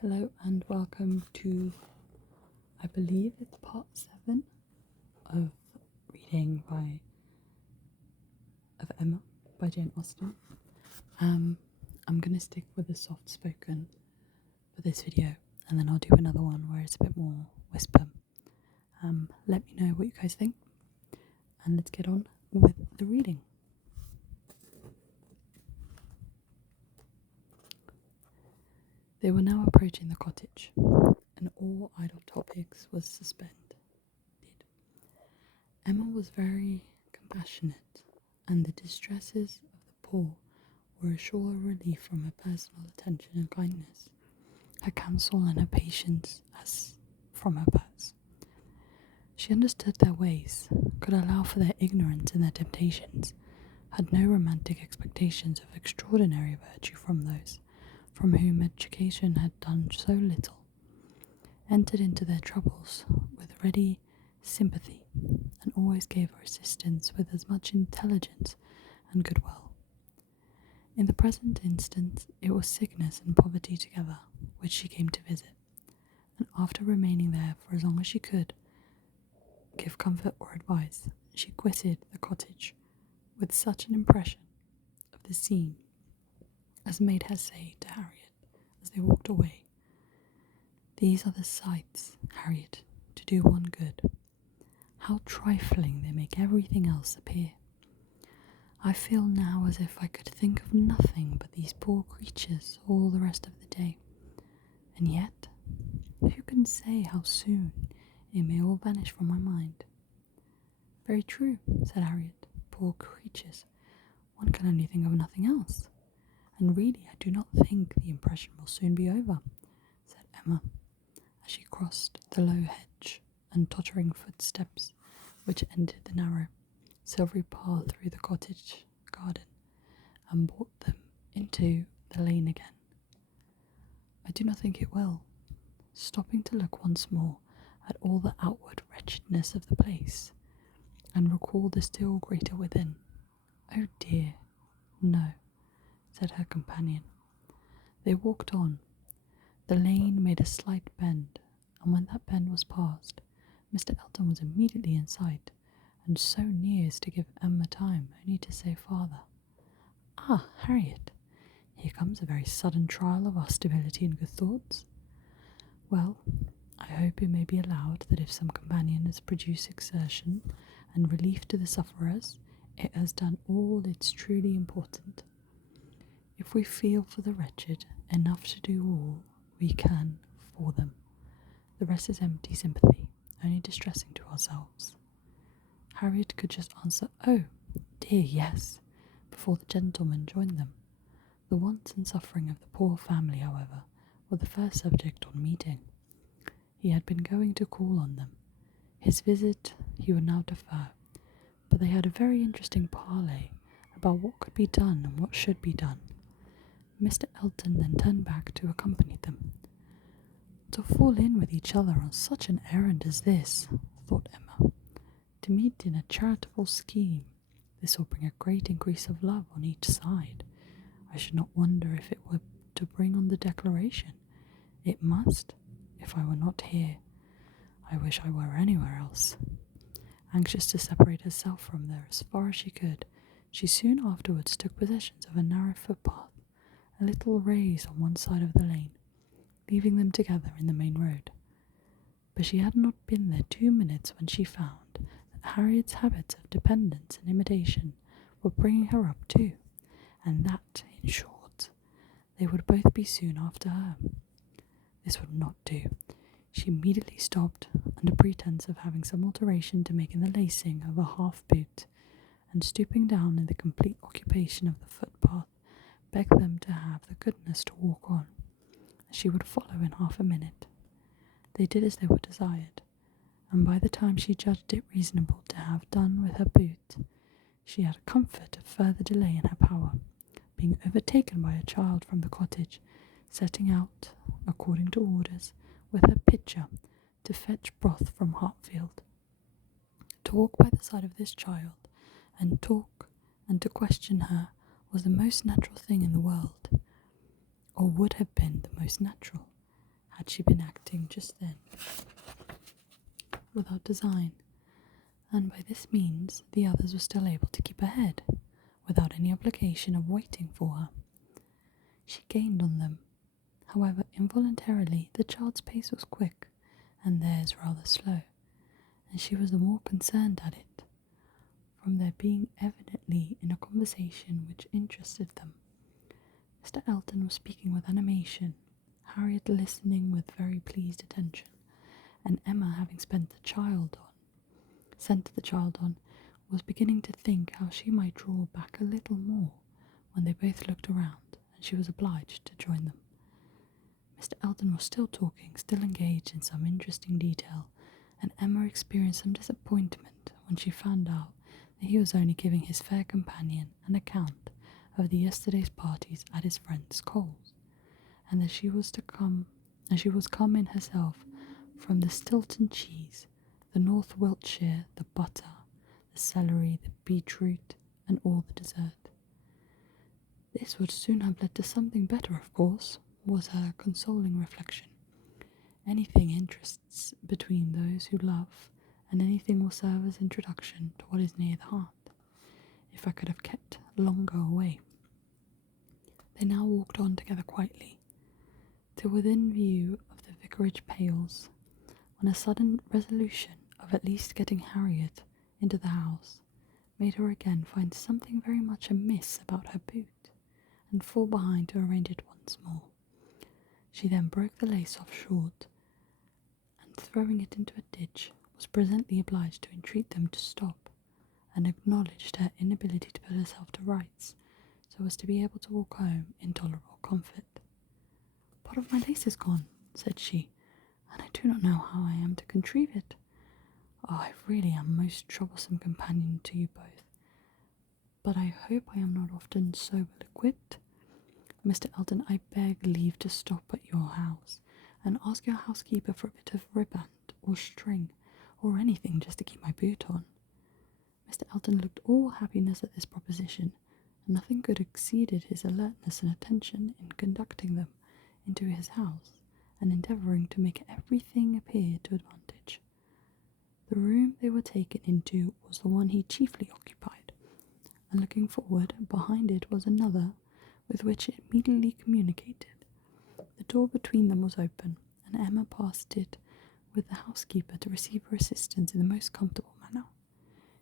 Hello and welcome to, I believe it's part 7 of reading of Emma by Jane Austen. I'm going to stick with the soft spoken for this video, and then I'll do another one where it's a bit more whisper. Let me know what you guys think, and let's get on with the reading. They were now approaching the cottage, and all idle topics was suspended. Emma was very compassionate, and the distresses of the poor were a sure relief from her personal attention and kindness, her counsel and her patience as from her purse. She understood their ways, could allow for their ignorance and their temptations, had no romantic expectations of extraordinary virtue from those from whom education had done so little, entered into their troubles with ready sympathy, and always gave her assistance with as much intelligence and goodwill. In the present instance, it was sickness and poverty together which she came to visit, and after remaining there for as long as she could give comfort or advice, she quitted the cottage with such an impression of the scene as made her say to Harriet as they walked away, "These are the sights, Harriet, to do one good. How trifling they make everything else appear. I feel now as if I could think of nothing but these poor creatures all the rest of the day. And yet, who can say how soon it may all vanish from my mind?" "Very true," said Harriet. "Poor creatures. One can only think of nothing else. And really I do not think the impression will soon be over," said Emma, as she crossed the low hedge and tottering footsteps which ended the narrow, silvery path through the cottage garden and brought them into the lane again. "I do not think it will," stopping to look once more at all the outward wretchedness of the place, and recall the still greater within. "Oh dear, no," said her companion. They walked on. The lane made a slight bend, and when that bend was passed, Mr. Elton was immediately in sight, and so near as to give Emma time only to say farther, "Ah, Harriet, here comes a very sudden trial of our stability and good thoughts. Well, I hope it may be allowed that if some companion has produced exertion and relief to the sufferers, it has done all it's truly important. If we feel for the wretched enough to do all we can for them, the rest is empty sympathy, only distressing to ourselves." Harriet could just answer, "Oh, dear, yes," before the gentleman joined them. The wants and suffering of the poor family, however, were the first subject on meeting. He had been going to call on them. His visit he would now defer, but they had a very interesting parley about what could be done and what should be done. Mr. Elton then turned back to accompany them. "To fall in with each other on such an errand as this," thought Emma. "To meet in a charitable scheme. This will bring a great increase of love on each side. I should not wonder if it were to bring on the declaration. It must, if I were not here. I wish I were anywhere else." Anxious to separate herself from there as far as she could, she soon afterwards took possession of a narrow footpath, a little raised on one side of the lane, leaving them together in the main road. But she had not been there 2 minutes when she found that Harriet's habits of dependence and imitation were bringing her up too, and that, in short, they would both be soon after her. This would not do. She immediately stopped, under pretence of having some alteration to make in the lacing of a half boot, and stooping down in the complete occupation of the footpath, begged them to have the goodness to walk on, as she would follow in half a minute. They did as they were desired, and by the time she judged it reasonable to have done with her boot, she had comfort of further delay in her power, being overtaken by a child from the cottage, setting out, according to orders, with her pitcher to fetch broth from Hartfield. To walk by the side of this child, and talk, and to question her, was the most natural thing in the world, or would have been the most natural. had she been acting just then without design, and by this means the others were still able to keep ahead, without any obligation of waiting for her. She gained on them. However, involuntarily the child's pace was quick, and theirs rather slow, and she was the more concerned at it, from their being evidently in a conversation which interested them. Mr. Elton was speaking with animation, Harriet listening with very pleased attention, and Emma, having sent the child on, was beginning to think how she might draw back a little more, when they both looked around, and she was obliged to join them. Mr. Elton was still talking, still engaged in some interesting detail, and Emma experienced some disappointment when she found out that he was only giving his fair companion an account of the yesterday's parties at his friend's Cole's, and that she was come in herself from the Stilton cheese, the North Wiltshire, the butter, the celery, the beetroot, and all the dessert. This would soon have led to something better, of course, was her consoling reflection. Anything interests between those who love, and anything will serve as introduction to what is near the heart, if I could have kept longer away. They now walked on together quietly, till within view of the vicarage pales, when a sudden resolution of at least getting Harriet into the house made her again find something very much amiss about her boot, and fall behind to arrange it once more. She then broke the lace off short, and throwing it into a ditch, was presently obliged to entreat them to stop, and acknowledged her inability to put herself to rights, so as to be able to walk home in tolerable comfort. "Part of my lace is gone," said she, "and I do not know how I am to contrive it. Oh, I really am a most troublesome companion to you both, but I hope I am not often so well equipped. Mr. Elton, I beg leave to stop at your house, and ask your housekeeper for a bit of riband, or string, or anything just to keep my boot on." Mr. Elton looked all happiness at this proposition, and nothing could exceeded his alertness and attention in conducting them into his house, and endeavouring to make everything appear to advantage. The room they were taken into was the one he chiefly occupied, and looking forward, behind it was another with which it immediately communicated. The door between them was open, and Emma passed it with the housekeeper to receive her assistance in the most comfortable manner.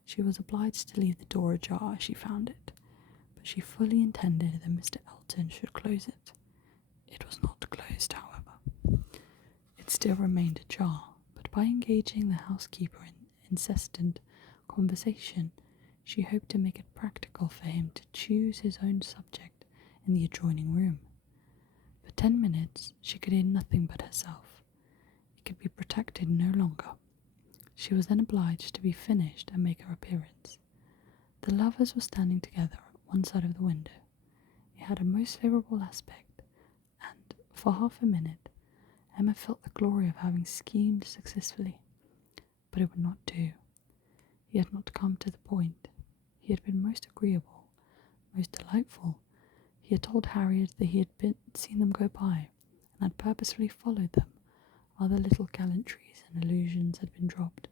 She was obliged to leave the door ajar as she found it, but she fully intended that Mr. Elton should close it. It was not closed, however. It still remained ajar, but by engaging the housekeeper in incessant conversation, she hoped to make it practical for him to choose his own subject in the adjoining room. For 10 minutes she could hear nothing but herself. It could be protected no longer. She was then obliged to be finished and make her appearance. The lovers were standing together at one side of the window. It had a most favourable aspect, and for half a minute Emma felt the glory of having schemed successfully. But it would not do. He had not come to the point. He had been most agreeable, most delightful. He had told Harriet that he had seen them go by, and had purposely followed them. Other little gallantries and allusions had been dropped,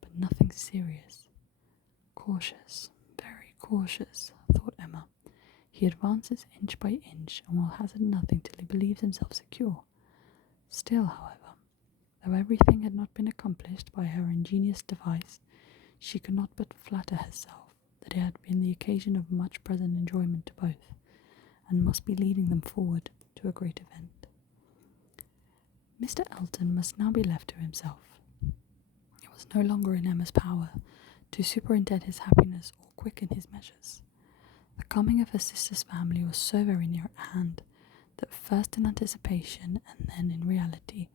but nothing serious. Cautious, very cautious, thought Emma. He advances inch by inch, and will hazard nothing till he believes himself secure. Still, however, though everything had not been accomplished by her ingenious device, she could not but flatter herself that it had been the occasion of much present enjoyment to both, and must be leading them forward to a great event. Mr. Elton must now be left to himself. It was no longer in Emma's power to superintend his happiness or quicken his measures. The coming of her sister's family was so very near at hand, that first in anticipation and then in reality,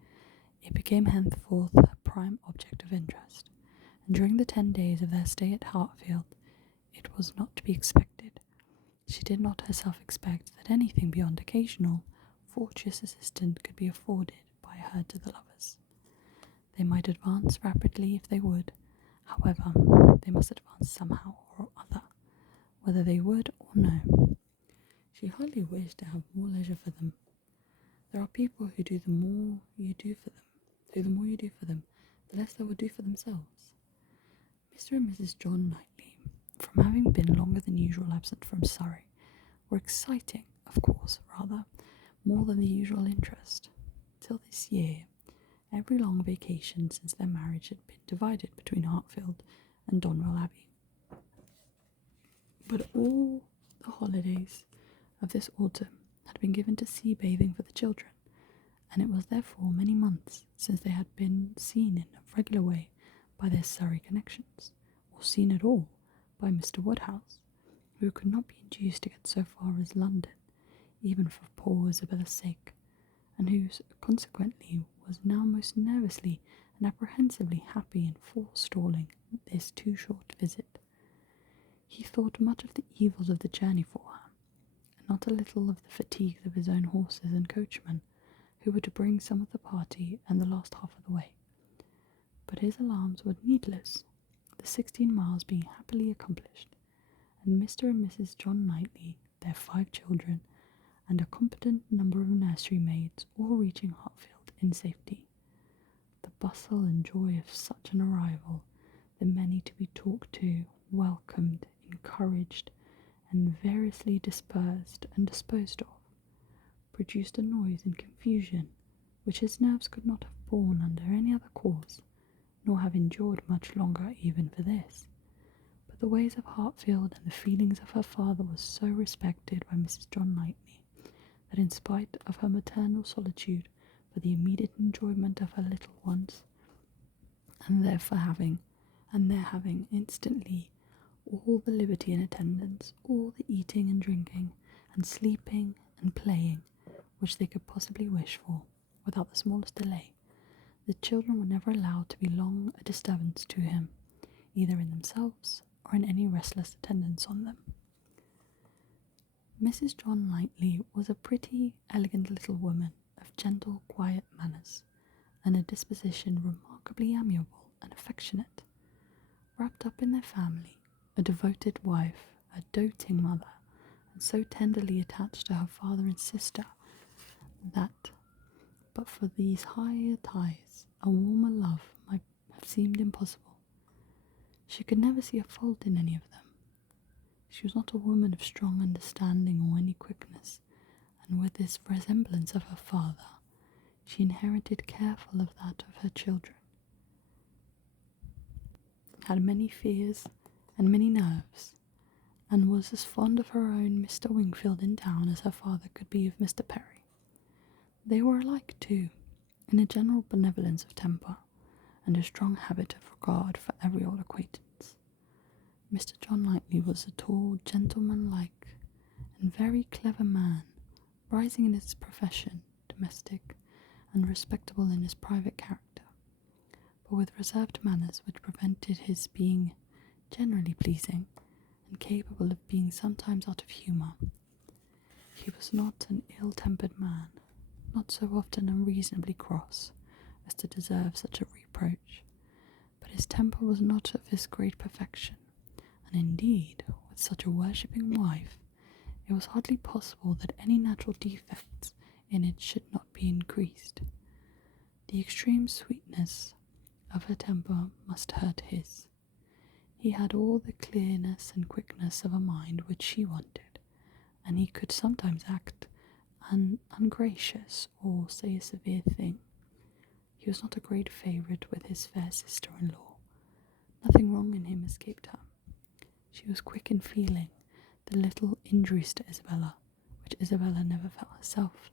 it became henceforth her prime object of interest, and during the 10 days of their stay at Hartfield, it was not to be expected. She did not herself expect that anything beyond occasional, fortuitous assistance could be afforded by her to the lovers. They might advance rapidly if they would, however, they must advance somehow or other, whether they would or no. She hardly wished to have more leisure for them. There are people who do the more you do for them, the less they will do for themselves. Mr. and Mrs. John Knightley, from having been longer than usual absent from Surrey, were exciting, of course, rather, more than the usual interest. Till this year, every long vacation since their marriage had been divided between Hartfield and Donwell Abbey. But all the holidays of this autumn had been given to sea bathing for the children, and it was therefore many months since they had been seen in a regular way by their Surrey connections, or seen at all by Mr. Woodhouse, who could not be induced to get so far as London, even for poor Isabella's sake, and who consequently was now most nervously and apprehensively happy in forestalling this too short visit. He thought much of the evils of the journey for her, and not a little of the fatigues of his own horses and coachman, who were to bring some of the party and the last half of the way. But his alarms were needless, the 16 miles being happily accomplished, and Mr. and Mrs. John Knightley, their 5 children, and a competent number of nursery maids, all reaching Hartfield in safety. The bustle and joy of such an arrival, the many to be talked to, welcomed, encouraged, and variously dispersed and disposed of, produced a noise and confusion which his nerves could not have borne under any other cause, nor have endured much longer even for this. But the ways of Hartfield and the feelings of her father were so respected by Mrs. John Knightley, that in spite of her maternal solicitude for the immediate enjoyment of her little ones, and their having instantly all the liberty and attendance, all the eating and drinking, and sleeping and playing, which they could possibly wish for, without the smallest delay, the children were never allowed to be long a disturbance to him, either in themselves or in any restless attendance on them. Mrs. John Knightley was a pretty, elegant little woman of gentle, quiet manners, and a disposition remarkably amiable and affectionate, wrapped up in their family, a devoted wife, a doting mother, and so tenderly attached to her father and sister that, but for these higher ties, a warmer love might have seemed impossible. She could never see a fault in any of them. She was not a woman of strong understanding or any quickness, and with this resemblance of her father, she inherited careful of that of her children, had many fears and many nerves, and was as fond of her own Mr. Wingfield in town as her father could be of Mr. Perry. They were alike, too, in a general benevolence of temper, and a strong habit of regard for every old acquaintance. Mr. John Knightley was a tall, gentleman-like, and very clever man, rising in his profession, domestic, and respectable in his private character, but with reserved manners which prevented his being generally pleasing, and capable of being sometimes out of humour. He was not an ill-tempered man, not so often unreasonably cross as to deserve such a reproach, but his temper was not of his great perfection, and indeed, with such a worshipping wife, it was hardly possible that any natural defects in it should not be increased. The extreme sweetness of her temper must hurt his. He had all the clearness and quickness of a mind which she wanted, and he could sometimes act ungracious or say a severe thing. He was not a great favourite with his fair sister-in-law. Nothing wrong in him escaped her. She was quick in feeling the little injuries to Isabella, which Isabella never felt herself.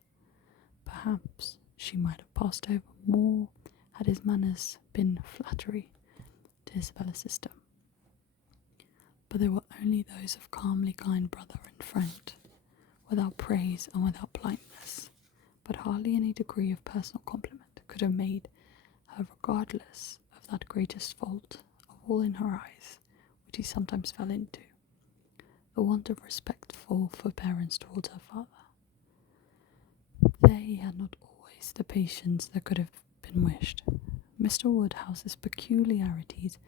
Perhaps she might have passed over more had his manners been flattery to Isabella's sister. But they were only those of calmly kind brother and friend, without praise and without politeness, but hardly any degree of personal compliment could have made her regardless of that greatest fault of all in her eyes, which he sometimes fell into, the want of respectful forbearance towards her father. There he had not always the patience that could have been wished. Mr. Woodhouse's peculiarities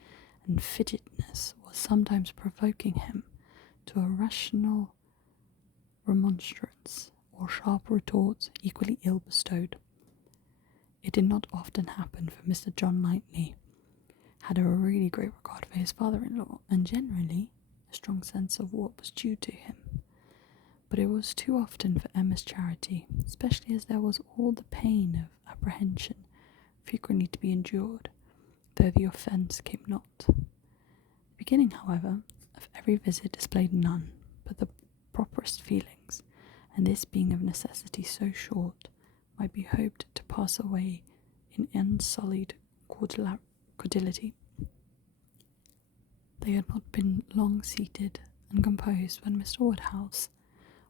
and fidgetness was sometimes provoking him to a rational remonstrance, or sharp retorts equally ill bestowed. It did not often happen, for Mr. John Knightley had a really great regard for his father-in-law, and generally a strong sense of what was due to him. But it was too often for Emma's charity, especially as there was all the pain of apprehension frequently to be endured, though the offence came not. The beginning, however, of every visit displayed none but the properest feelings, and this being of necessity so short, might be hoped to pass away in unsullied cordiality. They had not been long seated and composed when Mr. Woodhouse,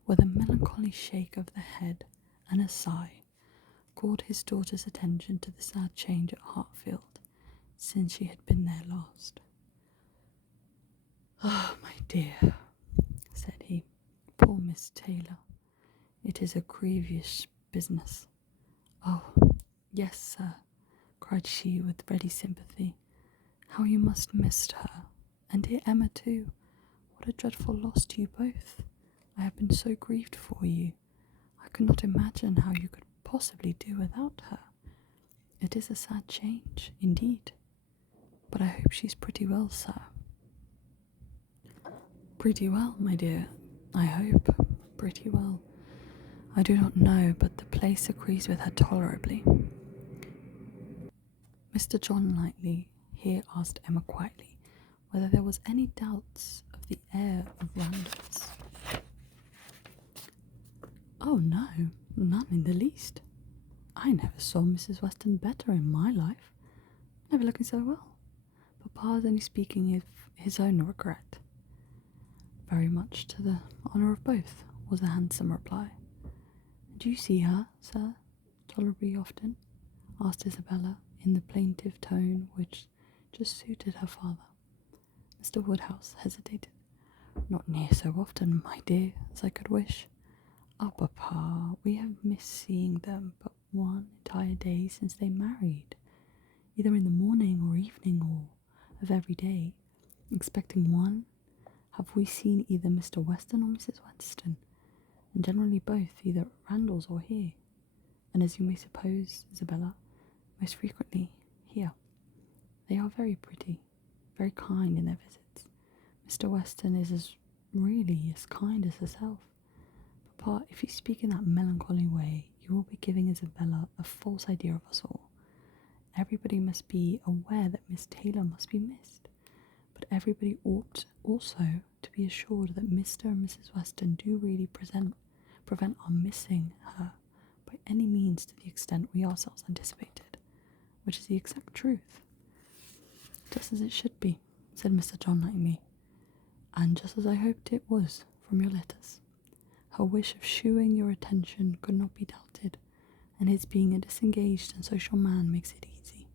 with a melancholy shake of the head and a sigh, called his daughter's attention to the sad change at Hartfield since she had been there last. "Ah, my dear," said he, "poor Miss Taylor. It is a grievous business." "Oh, yes, sir," cried she with ready sympathy. "How you must miss her, and dear Emma too. What a dreadful loss to you both. I have been so grieved for you. I could not imagine how you could possibly do without her. It is a sad change, indeed. But I hope she's pretty well, sir." "Pretty well, my dear, I hope. Pretty well. I do not know, but the place agrees with her tolerably." Mr. John Knightley here asked Emma quietly whether there was any doubts of the heir of Randalls. "Oh no, none in the least. I never saw Mrs. Weston better in my life. Never looking so well. Papa is only speaking of his own regret." "Very much to the honour of both," was the handsome reply. "Do you see her, sir, tolerably often?" asked Isabella, in the plaintive tone which just suited her father. Mr. Woodhouse hesitated. "Not near so often, my dear, as I could wish. Oh, papa, we have missed seeing them but one entire day since they married, either in the morning or evening or of every day. Expecting one, have we seen either Mr. Weston or Mrs. Weston, and generally both, either at Randalls or here, and as you may suppose, Isabella, most frequently here. They are very pretty, very kind in their visits. Mr. Weston is really as kind as herself. Papa, if you speak in that melancholy way, you will be giving Isabella a false idea of us all. Everybody must be aware that Miss Taylor must be missed, but everybody ought also to be assured that Mr. and Mrs. Weston do really prevent our missing her by any means to the extent we ourselves anticipated, which is the exact truth." "Just as it should be," said Mr. John Knightleys, "and just as I hoped it was from your letters. Her wish of shewing your attention could not be doubted, and his being a disengaged and social man makes it easy.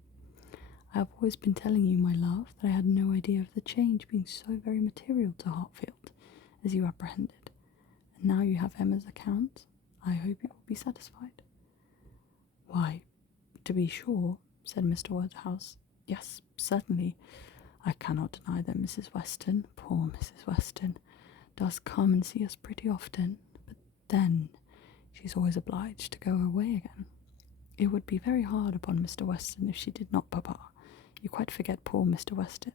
I have always been telling you, my love, that I had no idea of the change being so very material to Hartfield, as you apprehended, and now you have Emma's account, I hope you will be satisfied." "Why, to be sure," said Mr. Woodhouse, "yes, certainly. I cannot deny that Mrs. Weston, poor Mrs. Weston, does come and see us pretty often, but then she's always obliged to go away again. It would be very hard upon Mr. Weston if she did not, papa. You quite forget poor Mr. Weston."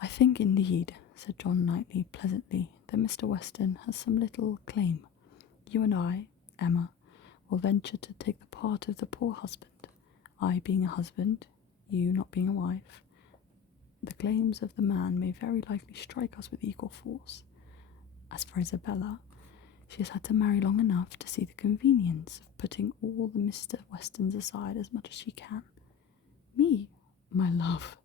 "I think, indeed," said John Knightley pleasantly, "that Mr. Weston has some little claim. You and I, Emma, will venture to take the part of the poor husband. I being a husband, you not being a wife. The claims of the man may very likely strike us with equal force. As for Isabella, she has had to marry long enough to see the convenience of putting all the Mr. Westons aside as much as she can." "Me, my love,"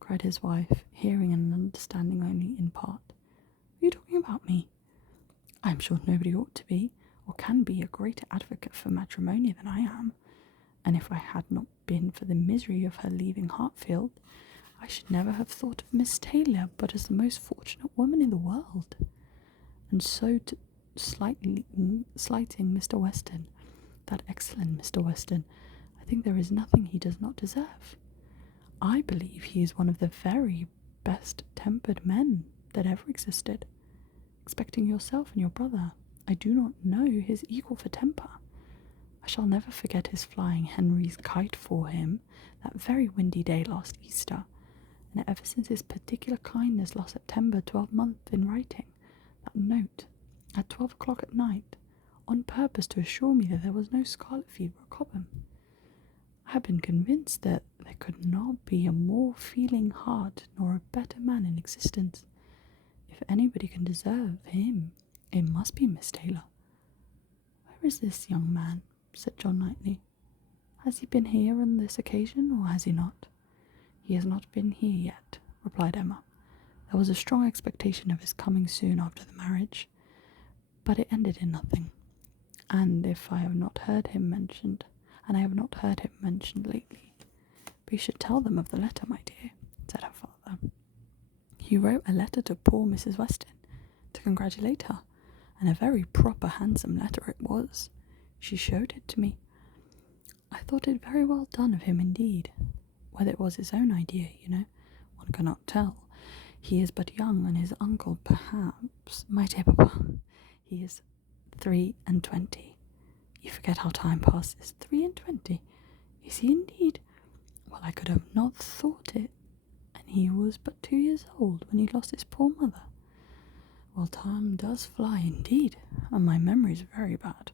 cried his wife, hearing and understanding only in part. "Are you talking about me? I am sure nobody ought to be, or can be, a greater advocate for matrimony than I am, and if I had not been for the misery of her leaving Hartfield, I should never have thought of Miss Taylor but as the most fortunate woman in the world. And so to slighting Mr. Weston, that excellent Mr. Weston, I think there is nothing he does not deserve. I believe he is one of the very best tempered men that ever existed. Expecting yourself and your brother, I do not know his equal for temper. I shall never forget his flying Henry's kite for him that very windy day last Easter, and ever since his particular kindness last September 12th in writing that note at 12 o'clock at night, on purpose to assure me that there was no scarlet fever at Cobham. I have been convinced that there could not be a more feeling heart nor a better man in existence. If anybody can deserve him, it must be Miss Taylor. Where is this young man? Said John Knightley. Has he been here on this occasion, or has he not? He has not been here yet, replied Emma. There was a strong expectation of his coming soon after the marriage, but it ended in nothing. And I have not heard him mentioned lately. But you should tell them of the letter, my dear, said her father. You wrote a letter to poor Mrs. Weston to congratulate her, and a very proper, handsome letter it was. She showed it to me. I thought it very well done of him indeed. Whether it was his own idea, one cannot tell. He is but young, and his uncle, perhaps, my dear papa, he is 23. You forget how time passes. 23. Is he indeed? Well, I could have not thought it. And he was but 2 years old when he lost his poor mother. Well, time does fly indeed, and my memory is very bad.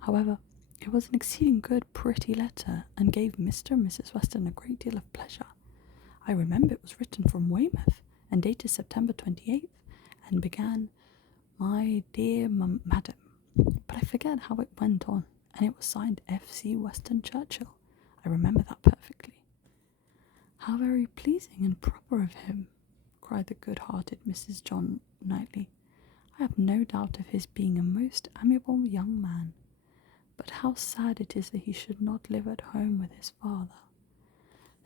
However, it was an exceeding good, pretty letter, and gave Mr. and Mrs. Weston a great deal of pleasure. I remember it was written from Weymouth, and dated September 28th, and began, My dear Madam, but I forget how it went on, and it was signed F.C. Weston Churchill. I remember that perfectly. How very pleasing and proper of him, cried the good-hearted Mrs. John Knightley. I have no doubt of his being a most amiable young man, but how sad it is that he should not live at home with his father.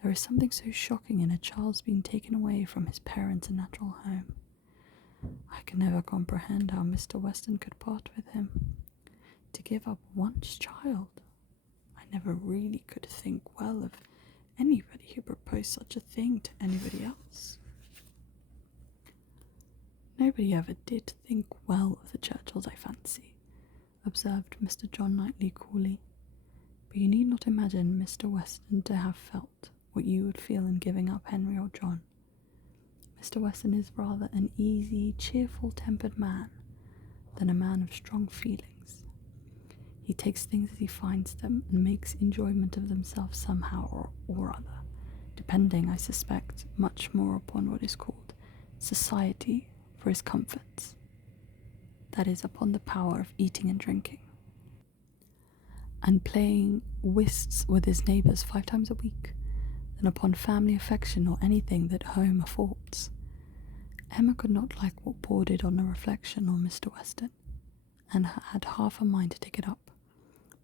There is something so shocking in a child's being taken away from his parents' natural home. I can never comprehend how Mr. Weston could part with him. To give up one's child. I never really could think well of anybody who proposed such a thing to anybody else. Nobody ever did think well of the Churchills, I fancy, observed Mr. John Knightley coolly. But you need not imagine Mr. Weston to have felt what you would feel in giving up Henry or John. Mr. Weston is rather an easy, cheerful-tempered man than a man of strong feelings. He takes things as he finds them and makes enjoyment of themselves somehow or other, depending, I suspect, much more upon what is called society for his comforts, that is, upon the power of eating and drinking, and playing whists with his neighbours 5 times a week, than upon family affection or anything that home affords. Emma could not like what bordered on a reflection on Mr. Weston, and had half a mind to take it up,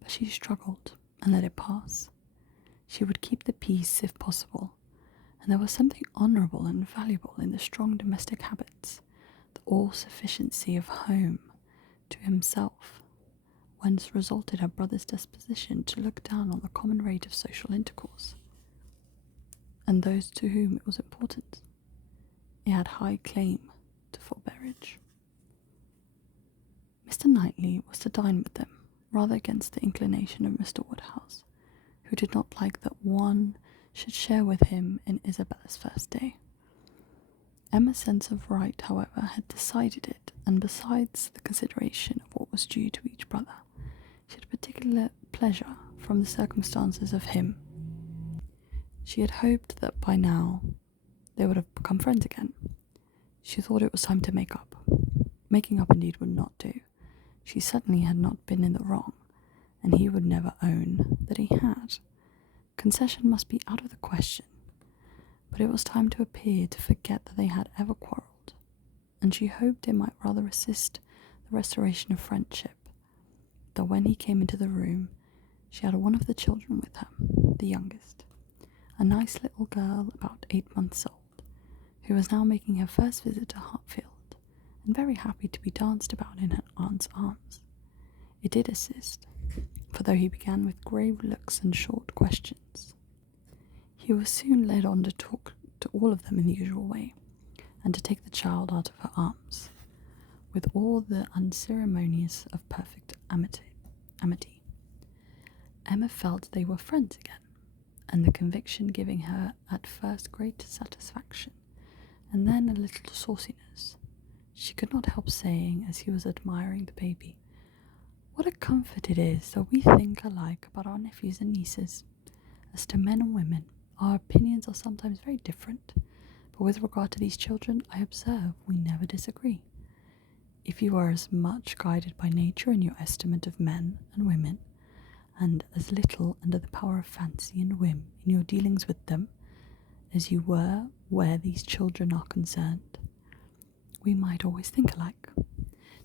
but she struggled and let it pass. She would keep the peace if possible, and there was something honourable and valuable in the strong domestic habits, the all-sufficiency of home to himself, whence resulted her brother's disposition to look down on the common rate of social intercourse, and those to whom it was important. It had high claim to forbearage. Mr. Knightley was to dine with them, rather against the inclination of Mr. Woodhouse, who did not like that one should share with him in Isabella's first day. Emma's sense of right, however, had decided it, and besides the consideration of what was due to each brother, she had particular pleasure from the circumstances of him. She had hoped that by now they would have become friends again. She thought it was time to make up. Making up indeed would not do. She certainly had not been in the wrong, and he would never own that he had. Concession must be out of the question, but it was time to appear to forget that they had ever quarrelled, and she hoped it might rather assist the restoration of friendship, though when he came into the room, she had one of the children with her, the youngest, a nice little girl about 8 months old, who was now making her first visit to Hartfield, and very happy to be danced about in her aunt's arms. It did assist, for though he began with grave looks and short questions, he was soon led on to talk to all of them in the usual way, and to take the child out of her arms, with all the unceremonious of perfect amity. Emma felt they were friends again, and the conviction giving her at first great satisfaction, and then a little sauciness. She could not help saying, as he was admiring the baby, "What a comfort it is that we think alike about our nephews and nieces. As to men and women, our opinions are sometimes very different, but with regard to these children, I observe we never disagree. If you are as much guided by nature in your estimate of men and women, and as little under the power of fancy and whim in your dealings with them, as you were where these children are concerned, we might always think alike.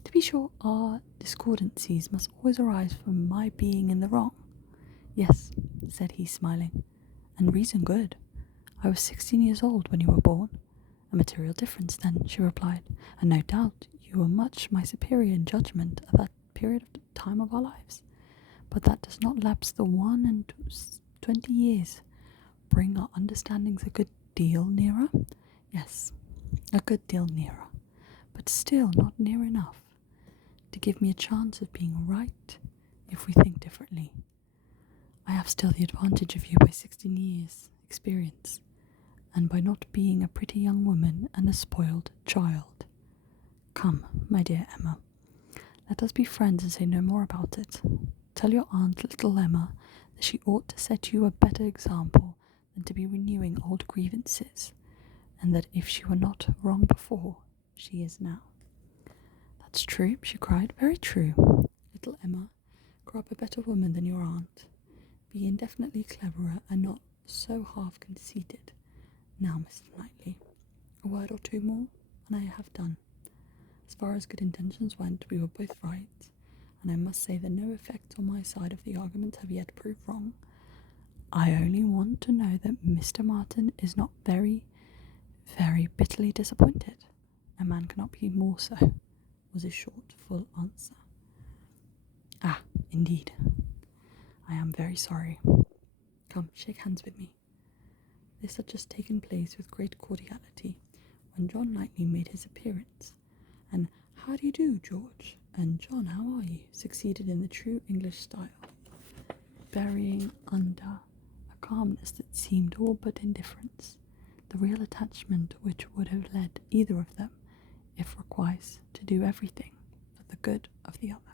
To be sure, our discordancies must always arise from my being in the wrong." "Yes," said he, smiling, "and reason good. I was 16 years old when you were born." "A material difference, then," she replied, "and no doubt you were much my superior in judgment at that period of time of our lives. But that does not lapse the 21 years, bring our understandings a good deal nearer?" "Yes, a good deal nearer, but still not near enough to give me a chance of being right if we think differently. I have still the advantage of you by 16 years' experience, and by not being a pretty young woman and a spoiled child. Come, my dear Emma, let us be friends and say no more about it. Tell your aunt, little Emma, that she ought to set you a better example than to be renewing old grievances, and that if she were not wrong before, she is now." "That's true," she cried, "very true. Little Emma, grow up a better woman than your aunt. Be indefinitely cleverer and not so half-conceited. Now, Mr. Knightley, a word or two more, and I have done. As far as good intentions went, we were both right, and I must say that no effects on my side of the argument have yet proved wrong. I only want to know that Mr. Martin is not very, very bitterly disappointed. A man cannot be more so," was his short, full answer. "Ah, indeed. I am very sorry. Come, shake hands with me." This had just taken place with great cordiality when John Knightley made his appearance, and "How do you do, George?" and "John, how are you?" succeeded in the true English style, burying under a calmness that seemed all but indifference the real attachment which would have led either of them, if requisite, to do everything for the good of the other.